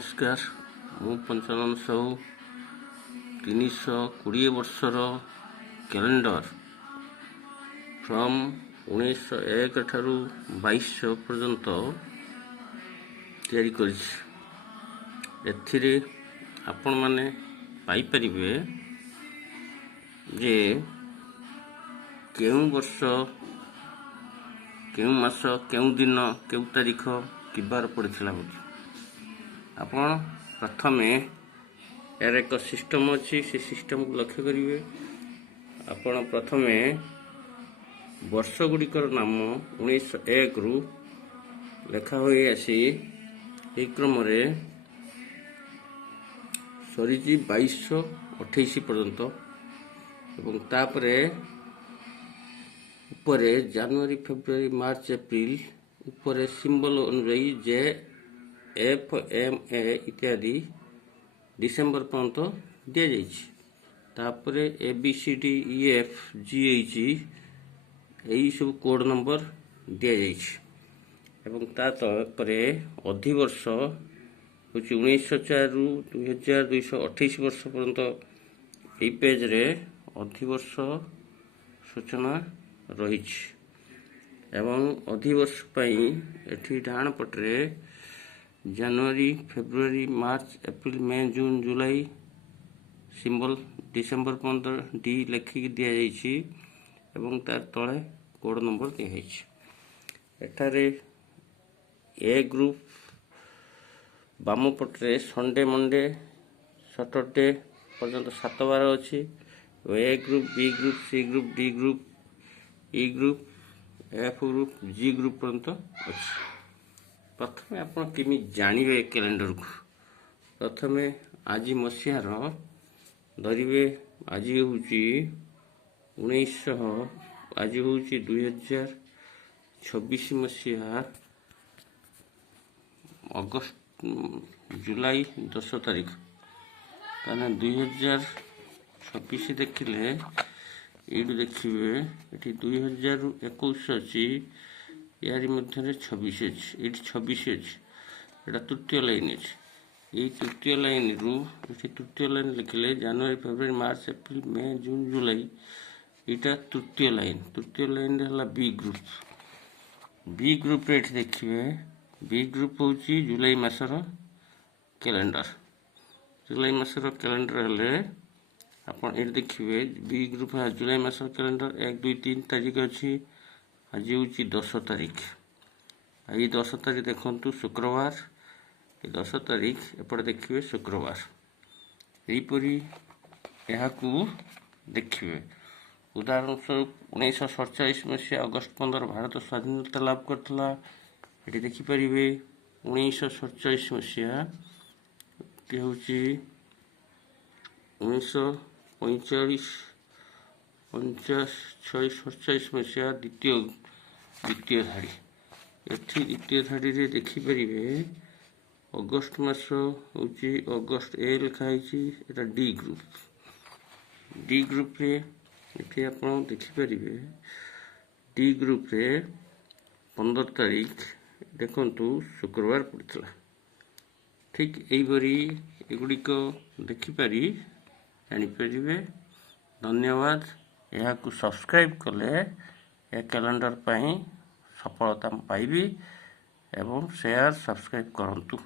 नमस्कार मु Panchanan Sahu 320 वर्षर calendar from 1901 ठारू 2200 पर्यंत तैयारी करिछि। एथिरे आपण माने पाई परिबे जे केउं वर्ष केउं मास केउं दिन केउं तारीख किबार पड़िथिला बोली आपण प्रथमे यार एक सिस्टम अच्छी से सिस्टम को लक्ष्य करेंगे। आपण प्रथमे वर्ष गुड़िकर नाम 1901 रु लेखा हो आसी क्रम सरी 2228 पर्यंत एवं तापरे उपरे जनवरी फेब्रुआरी मार्च एप्रिल उपरे सिंबल अनुजाई जे एफ एम ए इत्यादि डिसेम्बर पर्यंत दि जापरे A B C D E F G H यही सब कोड नंबर दि जापरे अधिवर्ष हूँ 1904 रु 2228 वर्ष पर्यंत यही पेज रे अधिवर्ष सूचना रही एवं अधिवर्ष एठी डाण पटरे January February March April May June July symbol December 15 D लिखिक दि जाइए एवं तार तले कोड नंबर दि एठारे ए ग्रुप बाम पटरे संडे मंडे सैटरडे पर्यंत 7 बार अच्छी A group B group C group D group E group F group G group पर्यंत अच्छी। प्रथमे आपण केमी जानिबे कैलेंडर को प्रथमे आज मसीहार धरिबे आज होउची 1900 आज होउची 2026 मसीहा अगस्त जुलाई 10 तारीख ताने 2026 देखिले ये देखिए ये 2021 अच्छी यार मध्य 26 अच्छी ये 26 अच्छी एटा तृतीय लाइन अच्छी ये तृतीय लाइन रु तृतीय लाइन लिखले जनवरी February March April May June जुलाई यहाँ तृतीय लाइन है बी ग्रुप रे देखिए बी ग्रुप हूँ जुलाई मासर कैलेंडर जुलाई मासर कैलेंडर हेले आपण ये देखिए बी ग्रुप है जुलाई मासर कैलेंडर 1 2 3 तारीख अच्छी आज हूँ 10 तारीख ये 10 तारीख देखु शुक्रवार ये 10 तारीख एपटे देखिए शुक्रवार यहीपरी यहाँ देखिए उदाहरण स्वरूप 1947 मसीहा अगस्त 15 भारत स्वाधीनता लाभ करता ये देखिपर 1947 मसीहा हूँ 1945 50 47 मसीहा द्वितीय धाड़ी एठी द्वितीय धाड़ी रे देखिपर अगस्त मास हूँ अगस्त ए लिखाई एटा डी ग्रुप रे ये आप देखिपर डी ग्रुप रे 15 तारीख देखु शुक्रवार पड़ता ठीक यहीपरी एगुड़िक देखिपारी जानीपर। धन्यवाद यहाँ सब्सक्राइब कले यह कैलेंडर पाई सफलता पाइबी एवं शेयर सब्सक्राइब करंतु।